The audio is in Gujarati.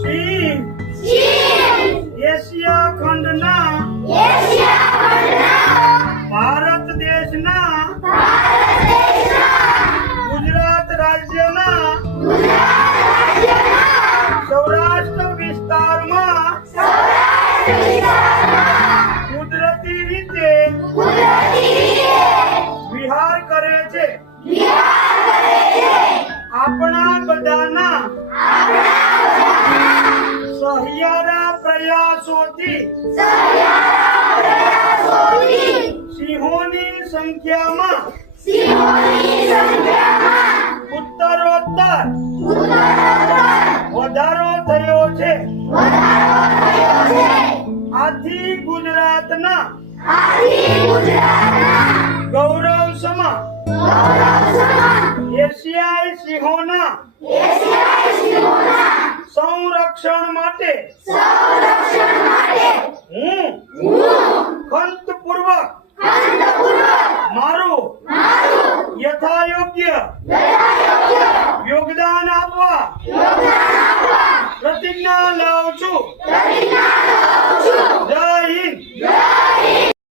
ચીન એશિયા ખંડના ભારત દેશના ગુજરાત રાજ્યના સૌરાષ્ટ્ર વિસ્તારમાં કુદરતી રીતે વિહાર કરે છે આપણા બધાના સહિયારા પ્રયાસોથી સિંહોની સંખ્યામાં ઉત્તરોત્તર વધારો થયો છે આથી ગુજરાતના ગૌરવ સમા એશિયાઈ સિંહોના સંરક્ષણ માટે હું ખંતપૂર્વક મારું યથાયોગ્ય યોગદાન આપવા પ્રતિજ્ઞા લઉં છું